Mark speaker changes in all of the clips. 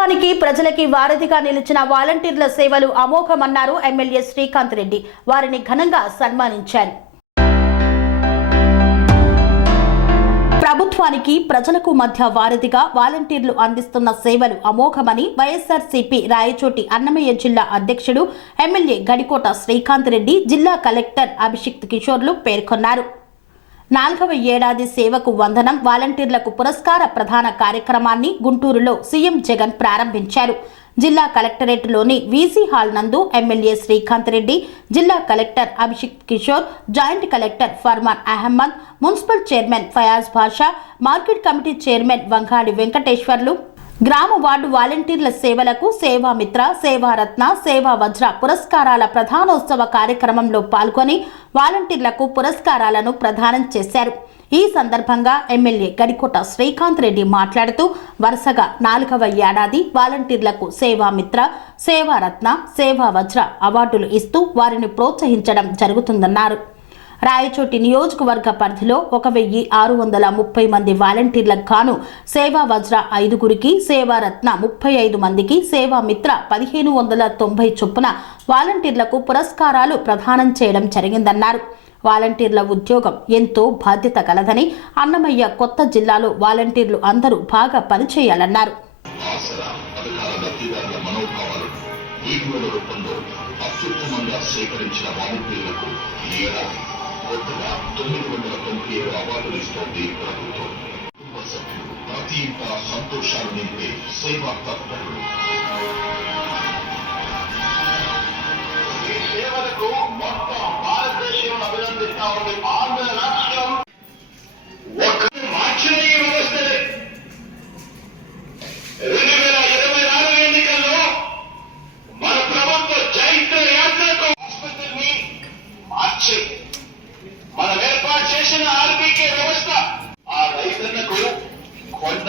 Speaker 1: ప్రభుత్వానికి ప్రజలకి వారధిగా నిలిచిన వాలంటీర్ల సేవలు అమోఘమన్నారు ఎమ్మెల్యే శ్రీకాంత్ రెడ్డి. వారిని ఘనంగా సన్మానించారు. ప్రభుత్వానికి ప్రజలకు మధ్య వారధిగా వాలంటీర్లు అందిస్తున్న సేవలు అమోఘమని వైఎస్ఆర్సీపీ రాయచోటి అన్నమయ్య జిల్లా అధ్యక్షుడు ఎమ్మెల్యే గడికోట శ్రీకాంత్ రెడ్డి జిల్లా కలెక్టర్ అభిషిక్త్ కిషోర్లు పేర్కొన్నారు. నాలుగవ ఏడాది సేవకు వందనం వాలంటీర్లకు పురస్కార ప్రధాన కార్యక్రమాన్ని గుంటూరులో సీఎం జగన్ ప్రారంభించారు. జిల్లా కలెక్టరేట్లోని వీసీ హాల్ నందు ఎమ్మెల్యే శ్రీకాంత్ రెడ్డి జిల్లా collector Abhishek Kishore joint collector Farman Ahmed municipal chairman Fayaz Basha market committee chairman Vangadi Venkateswarlu గ్రామ వార్డు వాలంటీర్ల సేవలకు సేవామిత్ర సేవారత్న సేవా వజ్ర పురస్కారాల ప్రధానోత్సవ కార్యక్రమంలో పాల్గొని వాలంటీర్లకు పురస్కారాలను ప్రదానం చేశారు. ఈ సందర్భంగా ఎమ్మెల్యే గడికోట శ్రీకాంత్ రెడ్డి మాట్లాడుతూ వరుసగా నాలుగవ ఏడాది వాలంటీర్లకు సేవామిత్ర సేవారత్న సేవా వజ్ర అవార్డులు ఇస్తూ వారిని ప్రోత్సహించడం జరుగుతుందన్నారు. రాయచోటి నియోజకవర్గ పరిధిలో ఒక వెయ్యి ఆరు వందల ముప్పై మంది వాలంటీర్లకు గాను సేవా వజ్ర ఐదుగురికి సేవారత్న ముప్పై ఐదు మందికి సేవా మిత్ర పదిహేను వందల తొంభై చొప్పున వాలంటీర్లకు పురస్కారాలు ప్రదానం చేయడం జరిగిందన్నారు. వాలంటీర్ల ఉద్యోగం ఎంతో బాధ్యత కలదని అన్నమయ్య కొత్త జిల్లాలో వాలంటీర్లు అందరూ బాగా పనిచేయాలన్నారు.
Speaker 2: ఆసరా సేకరించిన వాలంటీర్లకు ఈ ఏడాది కొత్తగా తొమ్మిది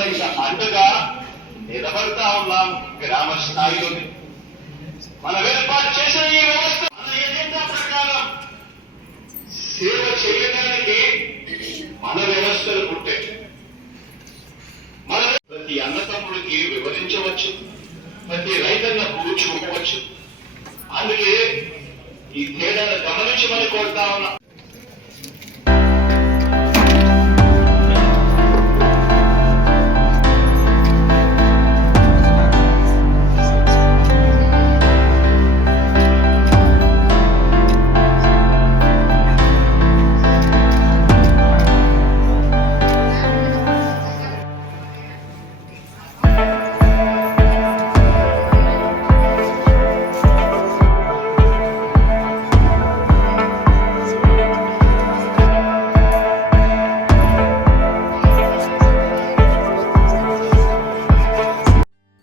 Speaker 2: కొండంత అండగా నిలబడతా ఉన్నాం గ్రామ స్థాయిలోని. మనం ఏర్పాటు చేసిన ఈ వ్యవస్థ మన ఎజెండా ప్రకారం సేవ చేయడానికి మన వ్యవస్థలు పుట్టాయి మన ప్రతి అన్నతమ్ముడికి వివరించవచ్చు ప్రతి రైతన్నకు చూపవచ్చు. అందుకే ఈ తేడాను గమనించమని కోరుతా ఉన్నా.